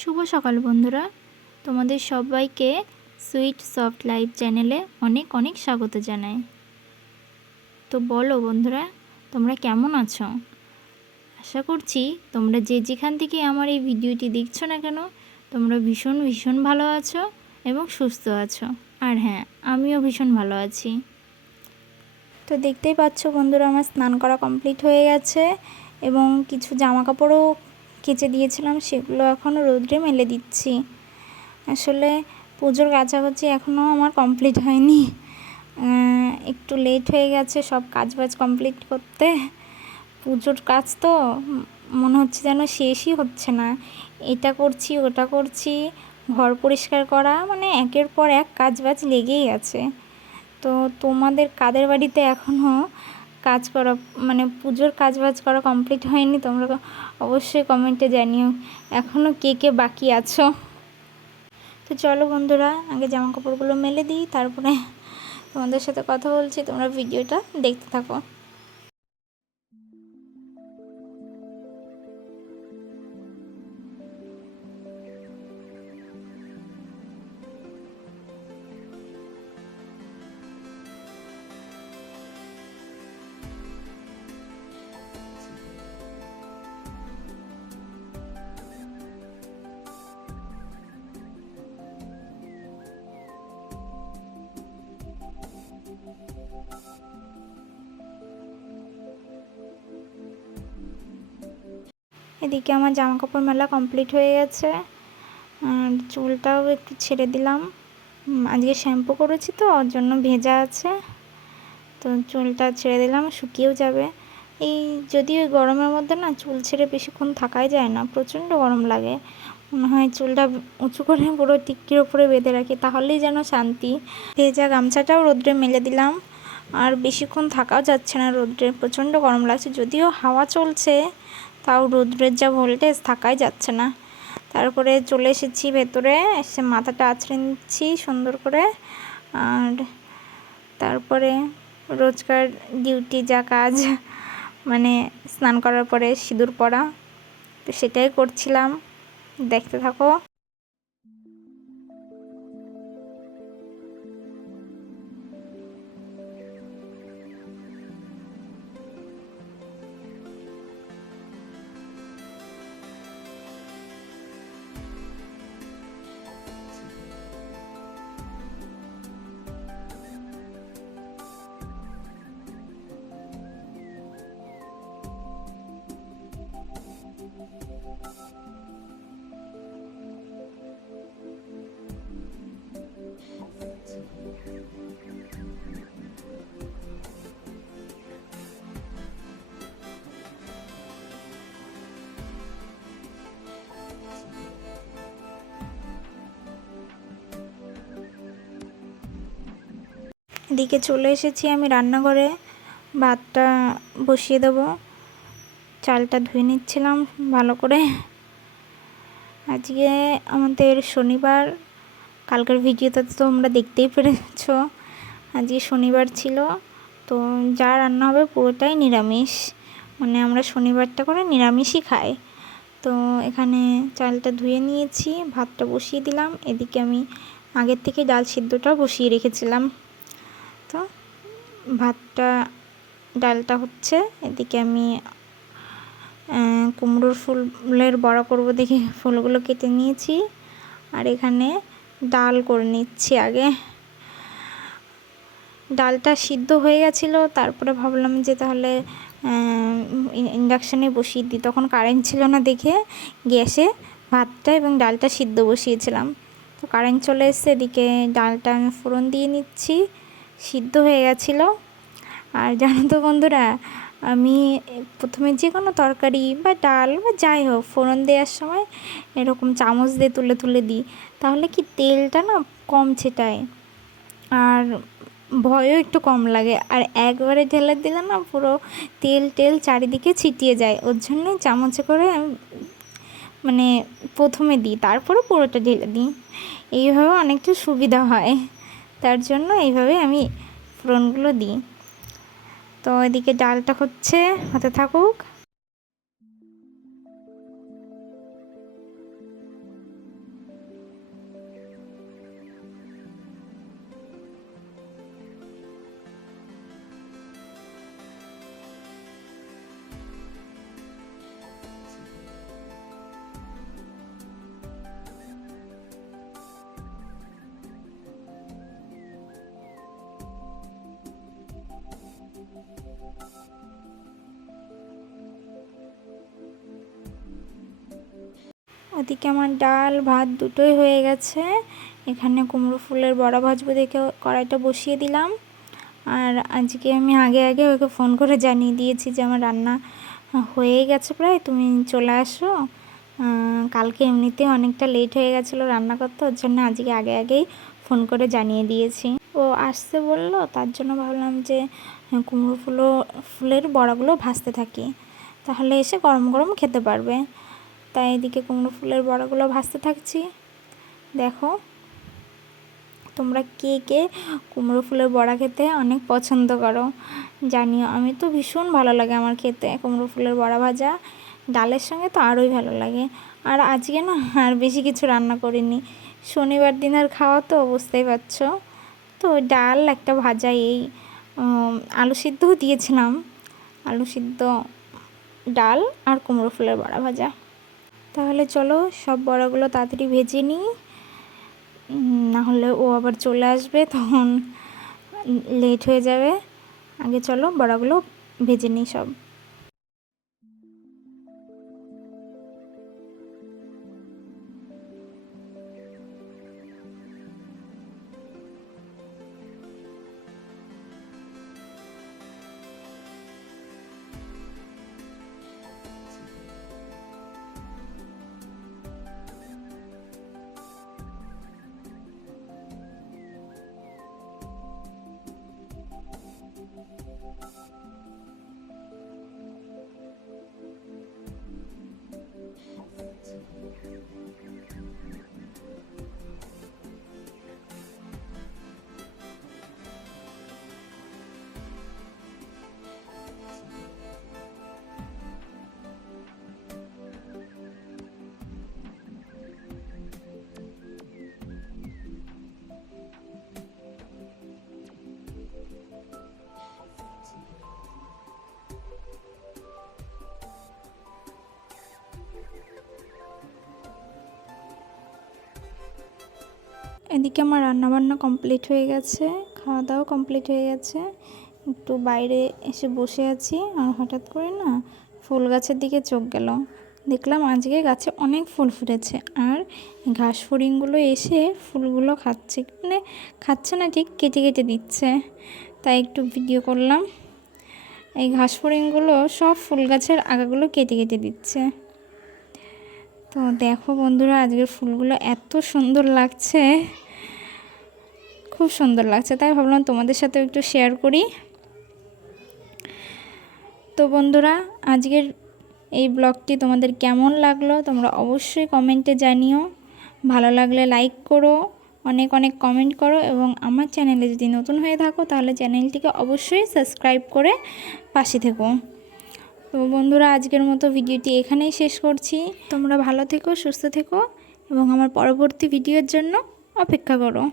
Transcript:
শুভ সকাল বন্ধুরা। তোমাদের সবাইকে সুইট সফট লাইফ চ্যানেলে অনেক অনেক স্বাগত জানাই। তো বলো বন্ধুরা, তোমরা কেমন আছো? আশা করছি তোমরা যে যেখান থেকে আমার এই ভিডিওটি দেখছ না কেন, তোমরা ভীষণ ভীষণ ভালো আছো এবং সুস্থ আছো। আর হ্যাঁ আমিও ভীষণ ভালো আছি। তো দেখতেই পাচ্ছ বন্ধুরা, আমার স্নান করা কমপ্লিট হয়ে গেছে এবং কিছু জামা কাপড়ও কেচে দিয়েছিলাম, সেগুলো এখনও রোদ্রে মেলে দিচ্ছি। আসলে পুজোর কাছাকাছি এখনও আমার কমপ্লিট হয়নি। একটু লেট হয়ে গেছে সব কাজ বাজ কমপ্লিট করতে। পুজোর কাজ তো মনে হচ্ছে যেন শেষই হচ্ছে না। এটা করছি, ওটা করছি, ঘর পরিষ্কার করা মানে একের পর এক কাজ বাজ লেগেই আছে। তো তোমাদের কাদের বাড়িতে এখনও কাজ করা মানে পুজোর কাজ বাজ করা কমপ্লিট হয়নি, তোমরা অবশ্যই কমেন্টে জানিও। এখনও কে কে বাকি আছো? তো চলো বন্ধুরা, আগে জামা কাপড়গুলো মেলে দিই, তারপরে তোমাদের সাথে কথা বলছি, তোমরা ভিডিওটা দেখতে থাকো। এদিকে আমার জামা কাপড় মেলা কমপ্লিট হয়ে গেছে। আর চুলটাও একটু ছেড়ে দিলাম। আজকে শ্যাম্পু করেছি তো, ওর জন্য ভেজা আছে। তো চুলটা ছেড়ে দিলাম, শুকিয়েও যাবে। এই যদি ওই গরমের মধ্যে না, চুল ছেড়ে বেশিক্ষণ থাকাই যায় না, প্রচণ্ড গরম লাগে। মনে হয় চুলটা উঁচু করে পুরো টিক্কির ওপরে বেঁধে রাখি, তাহলেই যেন শান্তি। ভেজা গামছাটাও রোদ্রে মেলে দিলাম। আর বেশিক্ষণ থাকাও যাচ্ছে না রোদ্রে, প্রচণ্ড গরম লাগছে। যদিও হাওয়া চলছে তাও রৌদ্রের যা ভোল্টেজ থাকাই যাচ্ছে না। তারপরে চলে এসেছি ভেতরে, এসে মাথাটা আছড়ে নিচ্ছি সুন্দর করে। আর তারপরে রোজকার ডিউটি যা কাজ মানে স্নান করার পরে সিঁদুর পরা, তো সেটাই করছিলাম। দেখতে থাকো। এদিকে চলে এসেছি আমি রান্নাঘরে। ভাতটা বসিয়ে দেবো। চালটা ধুয়ে নিচ্ছিলাম ভালো করে। আজকে আমাদের শনিবার, কালকের ভিডিওতে তো তোমরা দেখতেই পেরেছ। আজকে শনিবার ছিল, তো যা রান্না হবে পুরোটাই নিরামিষ। মানে আমরা শনিবারটা করে নিরামিষই খাই। তো এখানে চালটা ধুয়ে নিয়েছি, ভাতটা বসিয়ে দিলাম। এদিকে আমি আগের থেকে ডাল সিদ্ধটাও বসিয়ে রেখেছিলাম। ভাতটা, ডালটা হচ্ছে। এদিকে আমি কুমড়োর ফুলের বড়া করব দেখে ফুলগুলো কেটে নিয়েছি। আর এখানে ডাল করে নিচ্ছি আগে। ডালটা সিদ্ধ হয়ে গেছিল, তারপরে ভাবলাম যে তাহলে ইন্ডাকশানে বসিয়ে দিই। তখন কারেন্ট ছিল না দেখে গ্যাসে ভাতটা এবং ডালটা সিদ্ধ বসিয়েছিলাম। তো কারেন্ট চলে এসছে, এদিকে ডালটা আমি ফোড়ন দিয়ে নিচ্ছি। সিদ্ধ হয়ে গেছিল। আর জানো তো বন্ধুরা, আমি প্রথমে যে কোনো তরকারি বা ডাল বা যাই হোক, ফোড়ন দেওয়ার সময় এরকম চামচ দিয়ে তুলে তুলে দিই। তাহলে কি তেলটা না কম ছেটায়। আর ভয়ও একটু কম লাগে। আর একবারে ঢেলে দিলে না পুরো তেল টেল চারিদিকে ছিটিয়ে যায়। ওর জন্যই চামচে করে আমি মানে প্রথমে দিই তারপরে পুরোটা ঢেলে দিই। এইভাবে অনেকটা সুবিধা হয়। তার জন্য এইভাবে আমি ফোড়নগুলো দিই। তো এদিকে ডালটা হচ্ছে হতে থাকুক। ওদিকে আমার ডাল, ভাত দুটোই হয়ে গেছে। এখানে কুমড়ো ফুলের বড়া ভাজবো দেখে কড়াইটা বসিয়ে দিলাম। আর আজকে আমি আগে আগে ওকে ফোন করে জানিয়ে দিয়েছি যে আমার রান্না হয়ে গেছে প্রায়, তুমি চলে আসো। কালকে এমনিতে অনেকটা লেট হয়ে গেছিল রান্না করতে, ওর জন্য আজকে আগে আগেই ফোন করে জানিয়ে দিয়েছি। ও আসতে বলল, তার জন্য ভাবলাম যে কুমড়ো ফুলো, ফুলের বড়াগুলো ভাজতে থাকি। তাহলে এসে গরম গরম খেতে পারবে। তাই এদিকে কুমড়ো ফুলের বড়াগুলো ভাজতে থাকছি। দেখো, তোমরা কে কে কুমড়ো ফুলের বড়া খেতে অনেক পছন্দ করো জানিও। আমি তো ভীষণ ভালো লাগে আমার খেতে কুমড়ো ফুলের বড়া ভাজা। ডালের সঙ্গে তো আরোই ভালো লাগে। আর আজকে না আর বেশি কিছু রান্না করিনি। শনিবার দিন আর খাওয়া তো, বুঝতেই পারছ। তো ডাল একটা ভাজা, এই আলু সিদ্ধও দিয়েছিলাম। আলু সিদ্ধ, ডাল আর কুমড়ো ফুলের বড়া ভাজা। তাহলে চলো সব বড়াগুলো তাড়াতাড়ি ভেজে নিই। না হলে ও আবার চলে আসবে, তখন লেট হয়ে যাবে। আগে চলো বড়াগুলো ভেজে নিই সব। এদিকে আমার রান্নাবান্না কমপ্লিট হয়ে গেছে খাওয়া দাওয়া কমপ্লিট হয়ে গেছে। একটু বাইরে এসে বসে আছি আর হঠাৎ করে না ফুল গাছের দিকে চোখ গেল। দেখলাম আজকে গাছে অনেক ফুল ফুটেছে আর ঘাস ফড়িংগুলো এসে ফুলগুলো খাচ্ছে মানে খাচ্ছে না, ঠিক কেটে কেটে দিচ্ছে। তাই একটু ভিডিও করলাম। এই ঘাস ফড়িংগুলো সব ফুল গাছের আগাগুলো কেটে কেটে দিচ্ছে। তো দেখো বন্ধুরা, আজকের ফুলগুলো এত সুন্দর লাগছে। খুব সুন্দর লাগছে। তাই ভাবলাম তোমাদের সাথে একটু শেয়ার করি। তো বন্ধুরা, আজকের এই ব্লগটি তোমাদের কেমন লাগল তোমরা অবশ্যই কমেন্টে জানিও। ভালো লাগলে লাইক করো, অনেক অনেক কমেন্ট করো এবং আমার চ্যানেলে যদি নতুন হয়ে থাকো তাহলে চ্যানেলটিকে অবশ্যই সাবস্ক্রাইব করে পাশে থেকো। তো বন্ধুরা, আজকের মতো ভিডিওটি এখানেই শেষ করছি। তোমরা ভালো থেকো, সুস্থ থেকো এবং আমার পরবর্তী ভিডিওর জন্য অপেক্ষা করো।